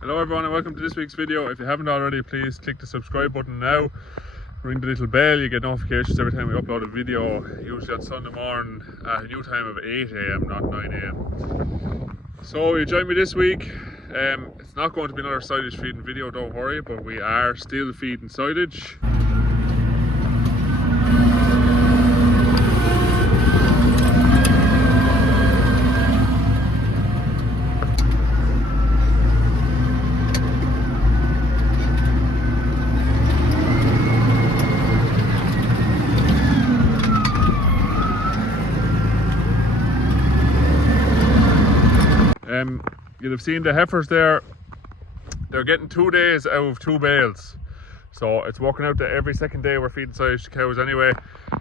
Hello everyone and welcome to this week's video. If you haven't already, please click the subscribe button now. Ring the little bell, you get notifications every time we upload a video, usually on Sunday morning at a new time of 8 AM, not 9 AM. So you join me this week. It's not going to be another silage feeding video, don't worry, but we are still feeding silage. You'll have seen the heifers there. They're getting 2 days out of 2 bales, so it's working out that every second day we're feeding silage to cows anyway,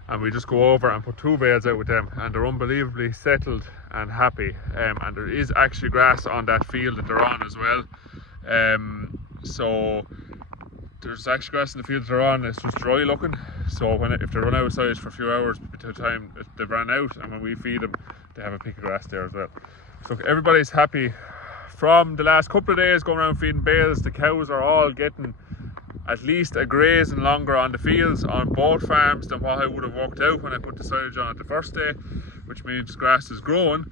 and we just go over and put 2 bales out with them, and they're unbelievably settled and happy. And there is actually grass on that field that they're on as well. So there's actually grass in the field that they're on. It's just dry looking, so if they run out of silage for a few hours by the time they've run out, and when we feed them, they have a pick of grass there as well. So everybody's happy. From the last couple of days going around feeding bales, the cows are all getting at least a grazing longer on the fields on both farms than what I would have worked out when I put the silage on it the first day, which means grass is growing.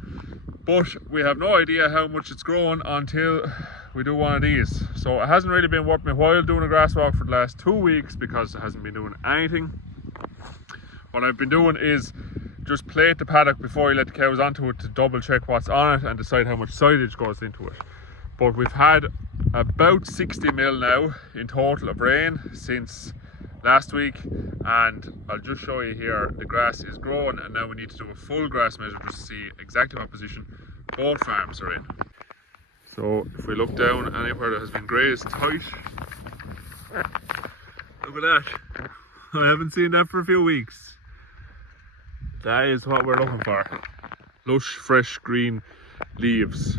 But we have no idea how much it's growing until we do one of these. So it hasn't really been worth my while doing a grass walk for the last 2 weeks because it hasn't been doing anything. What I've been doing is just plate the paddock before you let the cows onto it to double check what's on it and decide how much silage goes into it. But we've had about 60 mil now in total of rain since last week, and I'll just show you here, the grass is growing, and now we need to do a full grass measure just to see exactly what position both farms are in. So if we look down anywhere that has been grazed tight, look at that. I haven't seen that for a few weeks. That is what we're looking for. Lush, fresh, green leaves.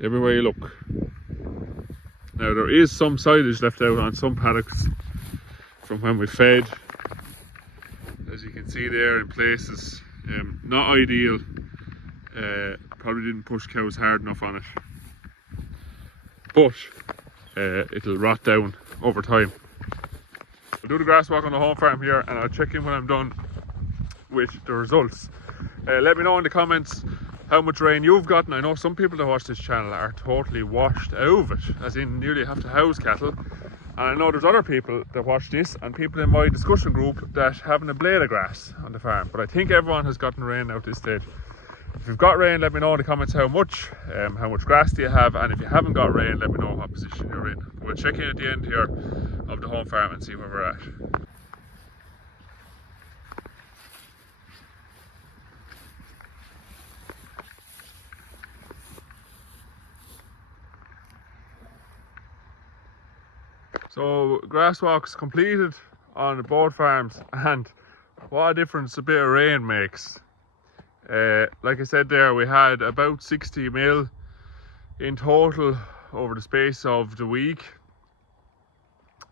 Everywhere you look. Now there is some silage left out on some paddocks from when we fed. As you can see there in places. Not ideal. Probably didn't push cows hard enough on it. But it'll rot down over time. I'll do the grass walk on the home farm here, and I'll check in when I'm done with the results. Let me know in the comments how much rain you've gotten. I know some people that watch this channel are totally washed out of it, as in nearly have to house cattle. And I know there's other people that watch this, and people in my discussion group that haven't a blade of grass on the farm. But I think everyone has gotten rain now at this stage. If you've got rain, let me know in the comments how much grass do you have, and if you haven't got rain, let me know what position you're in. We'll check in at the end here of the home farm and see where we're at. So grass walks completed on both farms, and what a difference a bit of rain makes. Like I said there, we had about 60 mil in total over the space of the week.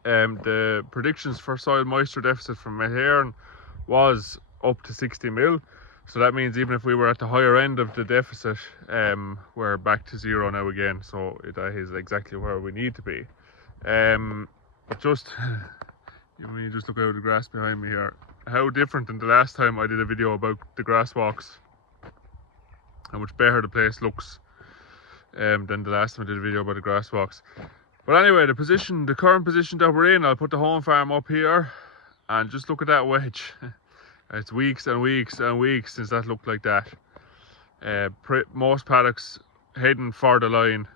The predictions for soil moisture deficit from Mahern was up to 60 mil. So that means even if we were at the higher end of the deficit, we're back to zero now again. So that is exactly where we need to be. But just, when you just look out at the grass behind me here, how different than the last time I did a video about the grass walks. How much better the place looks than the last time I did a video about the grass walks. But anyway, the current position that we're in, I'll put the home farm up here and just look at that wedge. It's weeks and weeks and weeks since that looked like that. Most paddocks heading for the line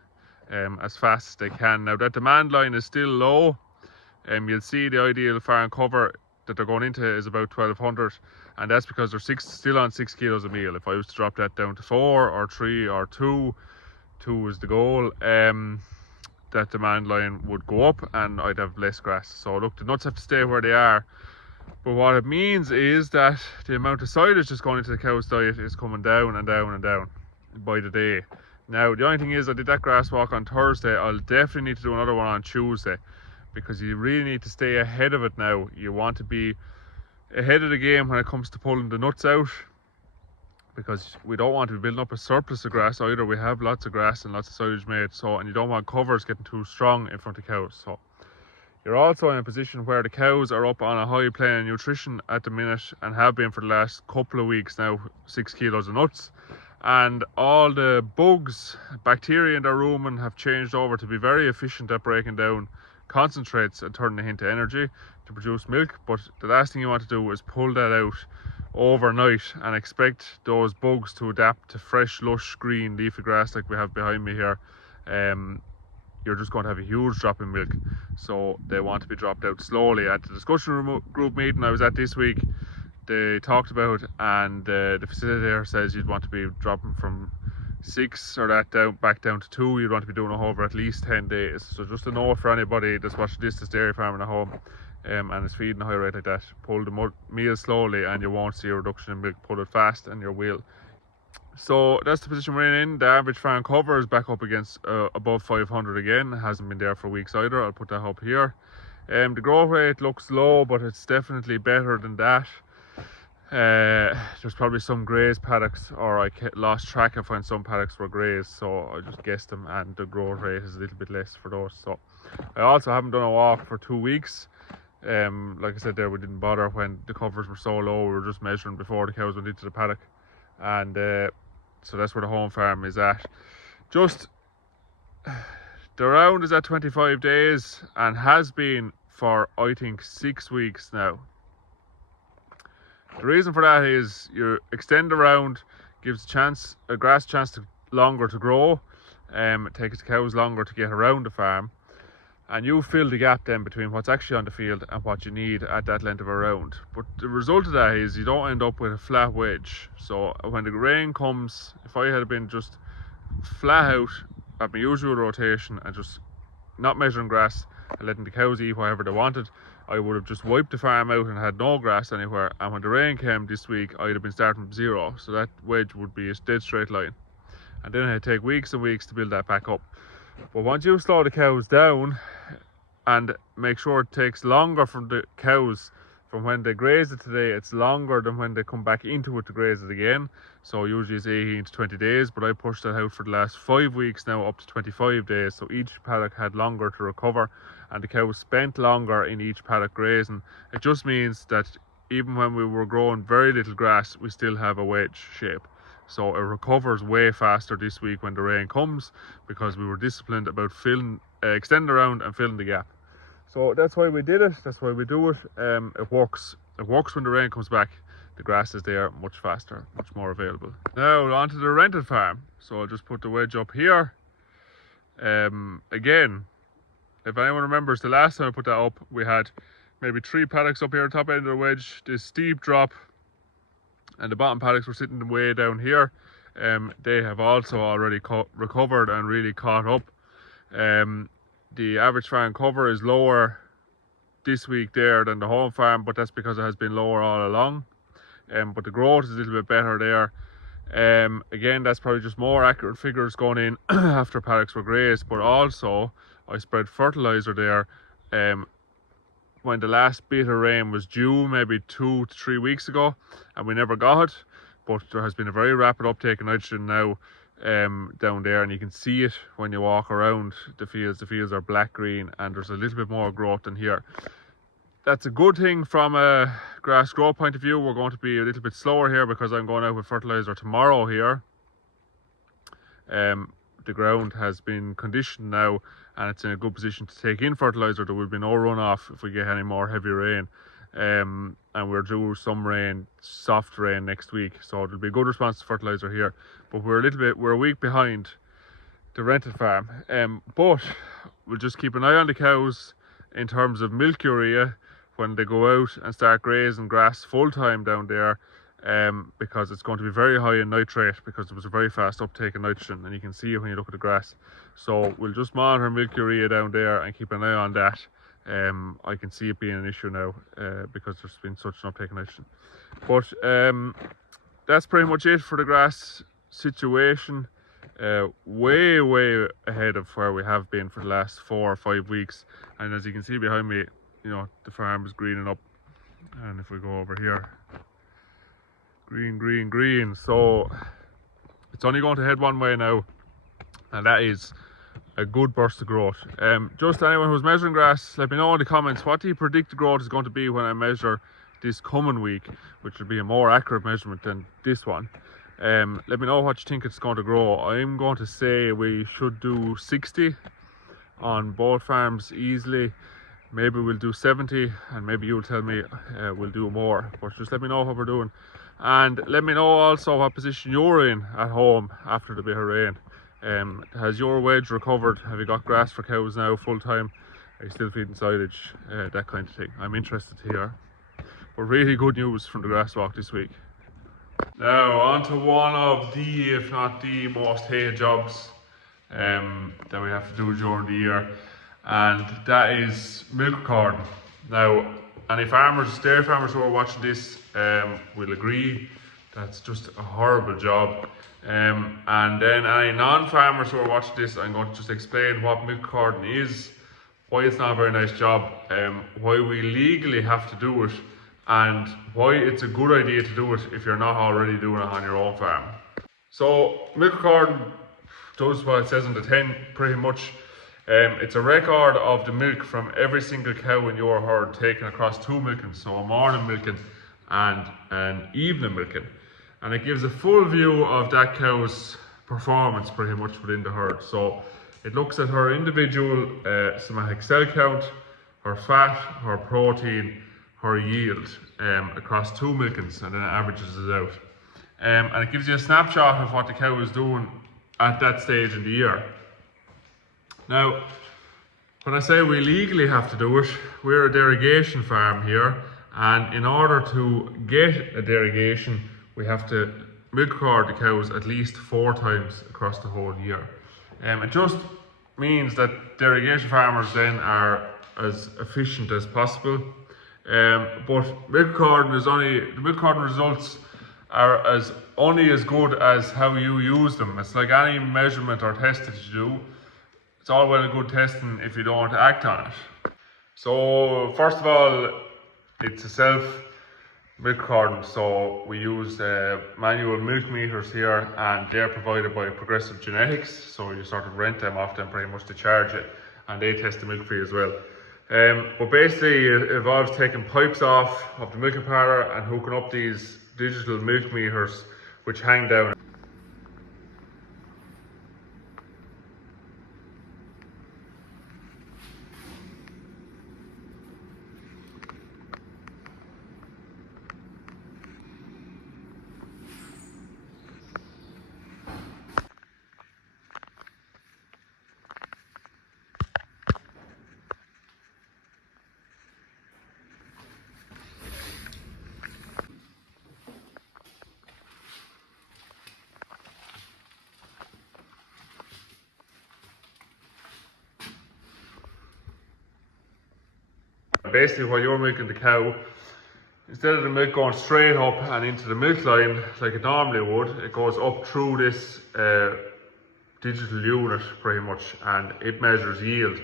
as fast as they can. Now that demand line is still low. You'll see the ideal farm cover that they're going into is about 1200, and that's because they're still on 6 kilos a meal. If I was to drop that down to 4 or 3 or 2 is the goal, that demand line would go up and I'd have less grass. So look, the nuts have to stay where they are, but what it means is that the amount of silage that's going into the cow's diet is coming down and down and down by the day. Now the only thing is, I did that grass walk on Thursday. I'll definitely need to do another one on Tuesday, because you really need to stay ahead of it now. You want to be ahead of the game when it comes to pulling the nuts out, because we don't want to be building up a surplus of grass either. We have lots of grass and lots of silage made, so, and you don't want covers getting too strong in front of cows. So you're also in a position where the cows are up on a high plane of nutrition at the minute, and have been for the last couple of weeks now, 6 kilos of nuts. And all the bugs, bacteria in their rumen have changed over to be very efficient at breaking down concentrates and turning it into energy to produce milk. But the last thing you want to do is pull that out overnight and expect those bugs to adapt to fresh, lush, green, leafy grass like we have behind me here. You're just going to have a huge drop in milk. So they want to be dropped out slowly. At the discussion group meeting I was at this week, they talked about, and the facilitator says you'd want to be dropping from 6 or that back down to 2. You'd want to be doing it over at least 10 days. So just a note for anybody that's watching this dairy farming at home and is feeding a high rate like that: pull the meal slowly and you won't see a reduction in milk. Pull it fast and you will. So that's the position we're in. The average farm cover is back up against above 500 again. It hasn't been there for weeks either. I'll put that up here. The growth rate looks low, but it's definitely better than that. There's probably some grazed paddocks, or I lost track of when some paddocks were grazed, so I just guessed them, and the growth rate is a little bit less for those. So I also haven't done a walk for 2 weeks. Like I said there, we didn't bother when the covers were so low. We were just measuring before the cows went into the paddock, and so that's where the home farm is at. Just the round is at 25 days and has been for, I think, 6 weeks now. The reason for that is you extend the round, gives a grass chance longer to grow. It takes the cows longer to get around the farm, and you fill the gap then between what's actually on the field and what you need at that length of a round. But the result of that is you don't end up with a flat wedge. So when the rain comes, if I had been just flat out at my usual rotation and just not measuring grass and letting the cows eat whatever they wanted, I would have just wiped the farm out and had no grass anywhere. And when the rain came this week, I'd have been starting from 0. So that wedge would be a dead straight line. And then it'd take weeks and weeks to build that back up. But once you slow the cows down and make sure it takes longer from the cows, from when they graze it today, it's longer than when they come back into it to graze it again. So usually it's 18 to 20 days, but I pushed that out for the last 5 weeks now, up to 25 days. So each paddock had longer to recover, and the cows spent longer in each paddock grazing. It just means that even when we were growing very little grass, we still have a wedge shape. So it recovers way faster this week when the rain comes, because we were disciplined about extending around and filling the gap. So that's why we did it. That's why we do it. It works. It works when the rain comes back. The grass is there much faster, much more available. Now onto the rented farm. So I'll just put the wedge up here. Again, if anyone remembers, the last time I put that up, we had maybe 3 paddocks up here, top end of the wedge, this steep drop, and the bottom paddocks were sitting way down here. They have also already recovered and really caught up. The average farm cover is lower this week there than the home farm, but that's because it has been lower all along. But the growth is a little bit better there. Again, that's probably just more accurate figures going in after paddocks were grazed, but also I spread fertilizer there when the last bit of rain was due, maybe 2 to 3 weeks ago, and we never got it. But there has been a very rapid uptake of nitrogen now down there, and you can see it when you walk around the fields. The fields are black green, and there's a little bit more growth than here. That's a good thing from a grass growth point of view. We're going to be a little bit slower here because I'm going out with fertilizer tomorrow here. The ground has been conditioned now, and it's in a good position to take in fertilizer. There will be no runoff if we get any more heavy rain. And we're due some rain, soft rain next week, so it'll be a good response to fertilizer here. But we're a week behind the rented farm. But we'll just keep an eye on the cows in terms of milk urea when they go out and start grazing grass full time down there, because it's going to be very high in nitrate, because there was a very fast uptake of nitrogen, and you can see it when you look at the grass. So we'll just monitor milk urea down there and keep an eye on that. I can see it being an issue now because there's been such an uptake of nitrogen. But that's pretty much it for the grass situation. Way ahead of where we have been for the last 4 or 5 weeks, and as you can see behind me, you know, the farm is greening up. And if we go over here, green. So it's only going to head one way now, and that is a good burst of growth. Just anyone who's measuring grass, let me know in the comments, what do you predict the growth is going to be when I measure this coming week, which will be a more accurate measurement than this one. Let me know what you think it's going to grow. I'm going to say we should do 60 on both farms easily. Maybe we'll do 70, and maybe you'll tell me we'll do more. But just let me know what we're doing, and let me know also what position you're in at home after the bit of rain. Has your wedge recovered? Have you got grass for cows now full time? Are you still feeding silage? That kind of thing. I'm interested to hear. But really good news from the grass walk this week. Now on to one of the, if not the most hated jobs that we have to do during the year, and that is milk recording. Now, any farmers, dairy farmers who are watching this will agree that's just a horrible job. And then any non-farmers who are watching this, I'm going to just explain what milk recording is, why it's not a very nice job, why we legally have to do it, and why it's a good idea to do it if you're not already doing it on your own farm. So milk recording does what it says on the tin pretty much. It's a record of the milk from every single cow in your herd taken across two milkings, so a morning milking and an evening milking, and it gives a full view of that cow's performance pretty much within the herd. So it looks at her individual somatic cell count, her fat, her protein, her yield across two milkings, and then it averages it out. And it gives you a snapshot of what the cow is doing at that stage in the year. Now, when I say we legally have to do it, we're a derogation farm here, and in order to get a derogation, we have to milk record the cows at least 4 times across the whole year. It just means that derogation farmers then are as efficient as possible. But milk recording is the milk recording results are only as good as how you use them. It's like any measurement or test that you do. It's all well and good testing if you don't act on it. So first of all, it's a self milk recording, so we use manual milk meters here, and they're provided by Progressive Genetics, so you sort of rent them off them pretty much to charge it, and they test the milk for you as well. But basically it involves taking pipes off of the milking parlour and hooking up these digital milk meters which hang down. Basically, while you're milking the cow, instead of the milk going straight up and into the milk line like it normally would, it goes up through this digital unit pretty much, and it measures yield.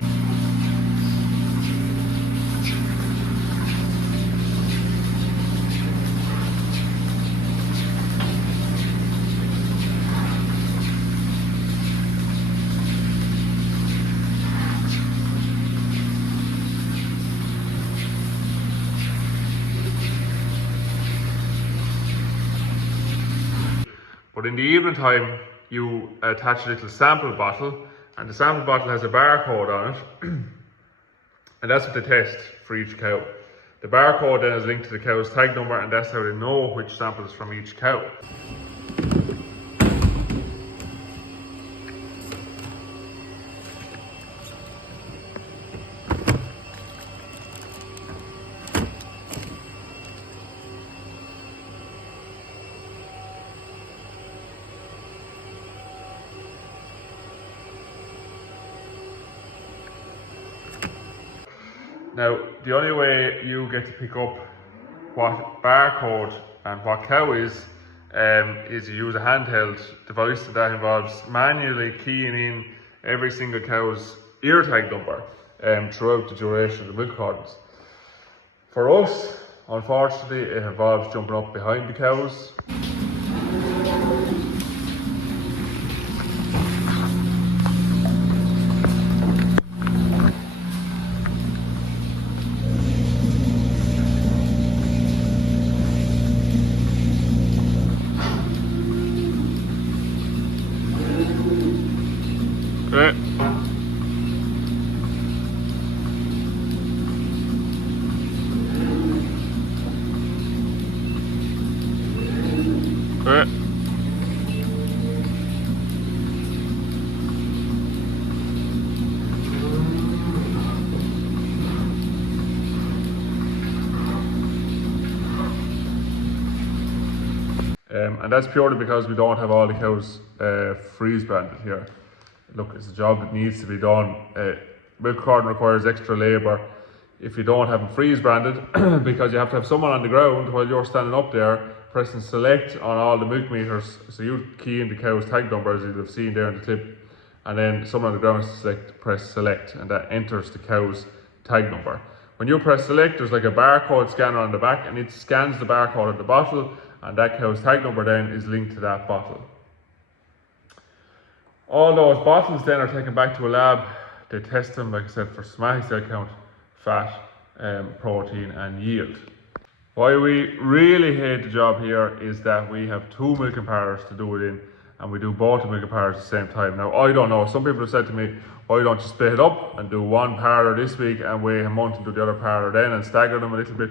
But in the evening time, you attach a little sample bottle, and the sample bottle has a barcode on it, and that's what they test for each cow. The barcode then is linked to the cow's tag number, and that's how they know which sample is from each cow. Now, the only way you get to pick up what barcode and what cow is you use a handheld device that involves manually keying in every single cow's ear tag number throughout the duration of the milk recordings. For us, Unfortunately, it involves jumping up behind the cows. Okay. Okay. And that's purely because we don't have all the cows freeze branded here. Look, it's a job that needs to be done. Milk carton requires extra labour if you don't have them freeze branded because you have to have someone on the ground while you're standing up there pressing select on all the milk meters. So you key in the cow's tag number as you'll have seen there in the clip, and then someone on the ground press select, and that enters the cow's tag number. When you press select, there's like a barcode scanner on the back, and it scans the barcode of the bottle, and that cow's tag number then is linked to that bottle. All those bottles then are taken back to a lab. They test them, like I said, for somatic cell count, fat, protein and yield. Why we really hate the job here is that we have 2 milking parlours to do it in, and we do both the milking parlours at the same time. Now, I don't know, some people have said to me, why don't you split it up and do one parlour this week and wait a month and do the other parlour then and stagger them a little bit.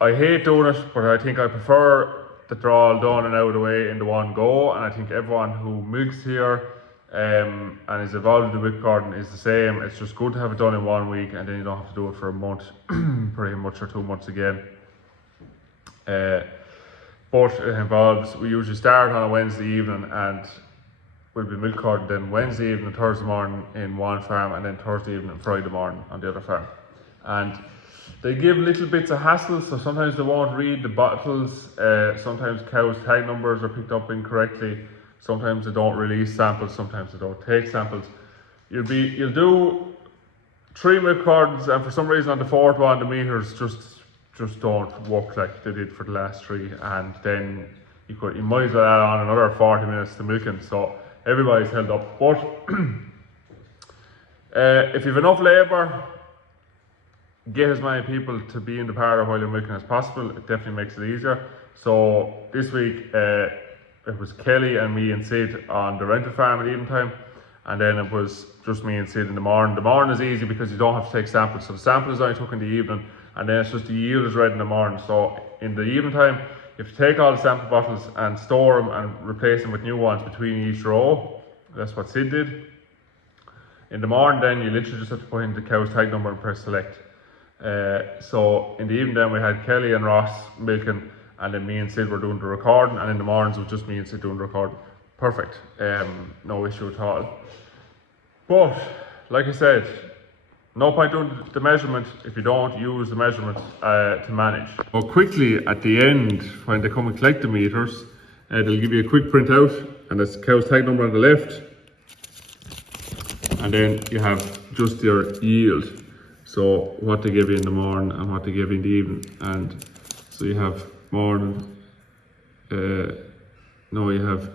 I hate doing it, but I think I prefer that they're all done and out of the way in the one go, and I think everyone who milks here and is involved in the milk garden is the same. It's just good to have it done in 1 week, and then you don't have to do it for a month, pretty much, or 2 months again. But it involves, we usually start on a Wednesday evening, and we'll be milk garden then Wednesday evening, Thursday morning in one farm, and then Thursday evening and Friday morning on the other farm. And they give little bits of hassle, so sometimes they won't read the bottles, sometimes cows' tag numbers are picked up incorrectly, sometimes they don't release samples, sometimes they don't take samples. You'll do 3 milk cartons, and for some reason on the 4th one the meters just don't work like they did for the last 3, and then you might as well add on another 40 minutes to milking, so everybody's held up. But if you've enough labour, get as many people to be in the parlour while you're milking as possible. It definitely makes it easier. So this week it was Kelly and me and Sid on the rental farm at evening time, and then it was just me and Sid in the morning. The morning is easy because you don't have to take samples, so the sample is only took in the evening, and then it's just the yield is read in the morning. So in the evening time you have to take all the sample bottles and store them and replace them with new ones between each row. That's what Sid did. In the morning then you literally just have to put in the cow's tag number and press select. So in the evening then we had Kelly and Ross milking, and then me and Sid were doing the recording, and in the mornings it was just me and Sid doing the recording. Perfect, no issue at all. But like I said, no point doing the measurement if you don't use the measurement to manage. Well, quickly at the end, when they come and collect the meters, they'll give you a quick printout, and it's cow's tag number on the left, and then you have just your yield. So what they give you in the morning and what they give you in the evening, and so you have morning, you have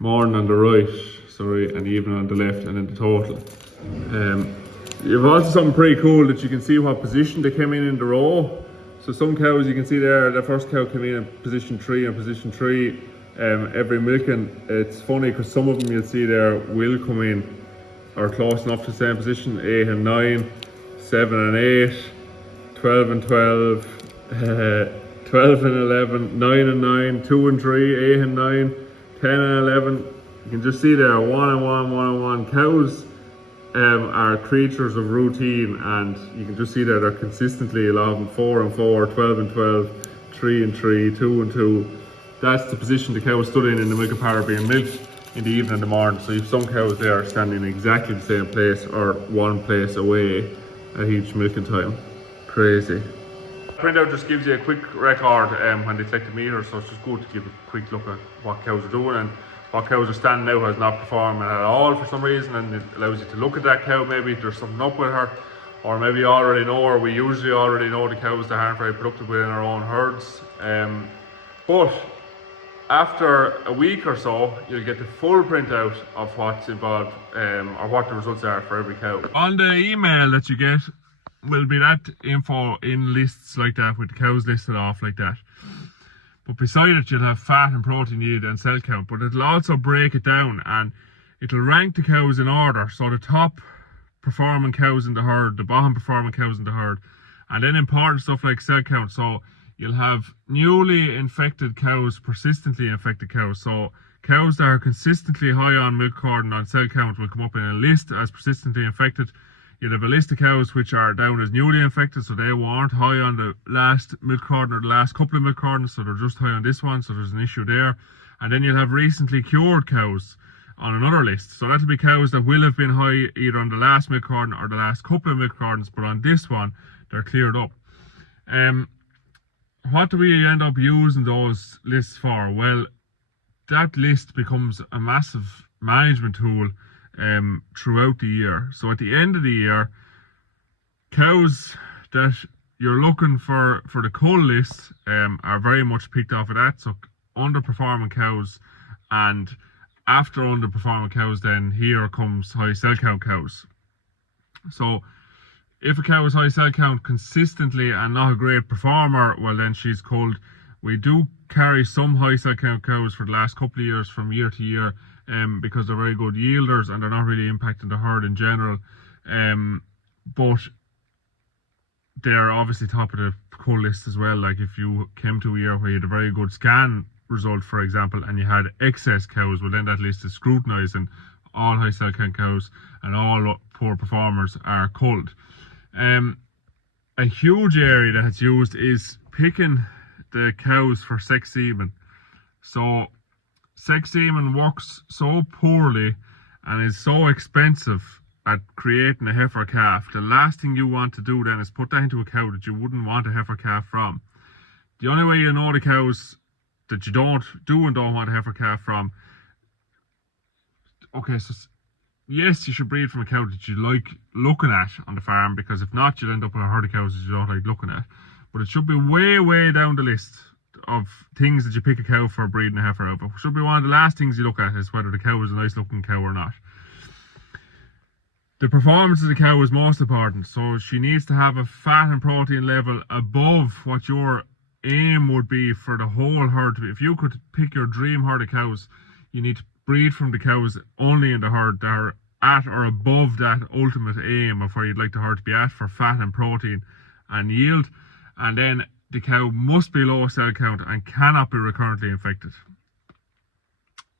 morning on the right, sorry, and evening on the left, and then the total. You've also something pretty cool that you can see what position they came in the row. So some cows you can see there, the first cow came in position 3 and position 3 every milking. It's funny because some of them you'll see there will come in or close enough to the same position, 8 and 9, 7 and 8, 12 and 12, 12 and 11, 9 and 9, 2 and 3, 8 and 9, 10 and 11. You can just see there, 1 and 1, 1 and 1. Cows are creatures of routine, and you can just see that they're consistently, a lot of them 4 and 4, 12 and 12, 3 and 3, 2 and 2. That's the position the cow stood in the milking parlour being milked in the evening and the morning. So you have some cows there standing in exactly the same place or one place away at each milking time. Crazy. The printout just gives you a quick record when they collect the meter, so it's just good to give a quick look at what cows are doing and what cows are standing out as not performing at all for some reason, and it allows you to look at that cow. Maybe there's something up with her, or maybe you already know, or we usually already know the cows that aren't very productive within our own herds. But after a week or so, you'll get the full printout of what's involved, or what the results are for every cow. On the email that you get will be that info in lists like that, with the cows listed off like that. But beside it, you'll have fat and protein yield and cell count, but it'll also break it down and it'll rank the cows in order. So the top performing cows in the herd, the bottom performing cows in the herd, and then important stuff like cell count. So you'll have newly infected cows, persistently infected cows. So cows that are consistently high on milk cord and on cell count will come up in a list as persistently infected. You'll have a list of cows which are down as newly infected, so they weren't high on the last milk carton or the last couple of milk cartons, so they're just high on this one, so there's an issue there. And then you'll have recently cured cows on another list. So that'll be cows that will have been high either on the last milk carton or the last couple of milk cartons, but on this one, they're cleared up. What do we end up using those lists for? Well, that list becomes a massive management tool throughout the year. So at the end of the year, cows that you're looking for the cull list are very much picked off of that. So underperforming cows, and after underperforming cows, then here comes high cell count cows. So if a cow is high cell count consistently and not a great performer, well then she's culled. We do carry some high cell count cows for the last couple of years from year to year, because they're very good yielders and they're not really impacting the herd in general. But they're obviously top of the cull list as well. Like if you came to a year where you had a very good scan result, for example, and you had excess cows, well then that list is scrutinised and all high cell count cows and all poor performers are culled. A huge area that it's used is picking the cows for sex semen. So sex semen works so poorly and is so expensive at creating a heifer calf. The last thing you want to do then is put that into a cow that you wouldn't want a heifer calf from. The only way you know the cows that you don't want a heifer calf from, okay, so yes, you should breed from a cow that you like looking at on the farm, because if not, you'll end up with a herd of cows that you don't like looking at. But it should be way down the list of things that you pick a cow for breeding a heifer out of. It should be one of the last things you look at, is whether the cow is a nice looking cow or not. The performance of the cow is most important, so she needs to have a fat and protein level above what your aim would be for the whole herd to be. If you could pick your dream herd of cows, you need to breed from the cows only in the herd that are at or above that ultimate aim of where you'd like the herd to be at for fat and protein and yield. And then the cow must be low cell count and cannot be recurrently infected.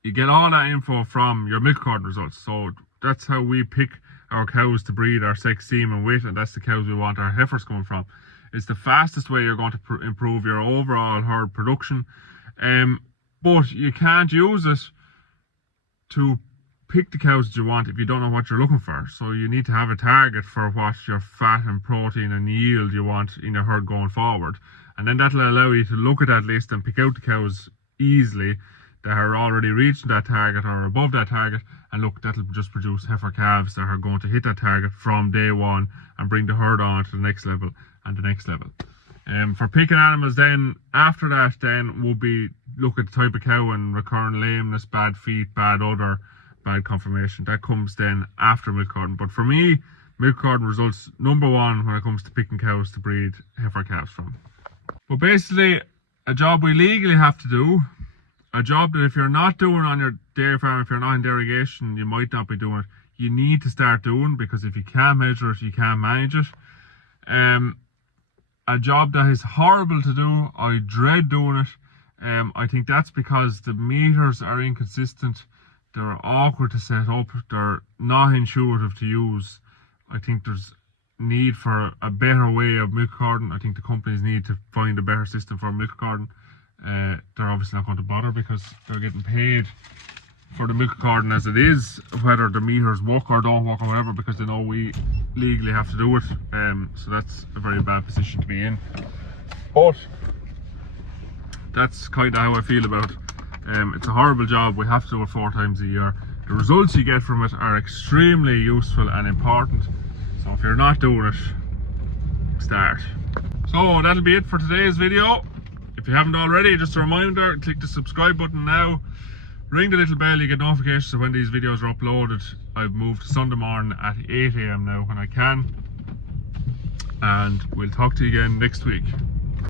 You get all that info from your milk carton results. So that's how we pick our cows to breed our sex semen with, and that's the cows we want our heifers coming from. It's the fastest way you're going to improve your overall herd production. But you can't use it to pick the cows that you want if you don't know what you're looking for. So you need to have a target for what your fat and protein and yield you want in your herd going forward. And then that'll allow you to look at that list and pick out the cows easily that are already reaching that target or above that target. And look, that'll just produce heifer calves that are going to hit that target from day one and bring the herd on to the next level and the next level. For picking animals then, after that then will be look at the type of cow and recurrent lameness, bad feet, bad udder, bad conformation. That comes then after milk carton. But for me, milk carton results number one when it comes to picking cows to breed heifer calves from. But basically, a job we legally have to do, a job that if you're not doing on your dairy farm, if you're not in derogation, you might not be doing it. You need to start doing, because if you can't measure it, you can't manage it. A job that is horrible to do. I dread doing it. I think that's because the meters are inconsistent. They're awkward to set up. They're not intuitive to use. I think there's need for a better way of milk carton. I think the companies need to find a better system for milk carton. They're obviously not going to bother because they're getting paid for the milk carton as it is, whether the meters work or don't work or whatever, because they know we legally have to do it. So that's a very bad position to be in. But that's kind of how I feel about it. It's a horrible job. We have to do it 4 times a year. The results you get from it are extremely useful and important. So if you're not doing it, start. So that'll be it for today's video. If you haven't already, just a reminder, click the subscribe button now. Ring the little bell, you get notifications of when these videos are uploaded. I've moved to Sunday morning at 8 AM now when I can. And we'll talk to you again next week.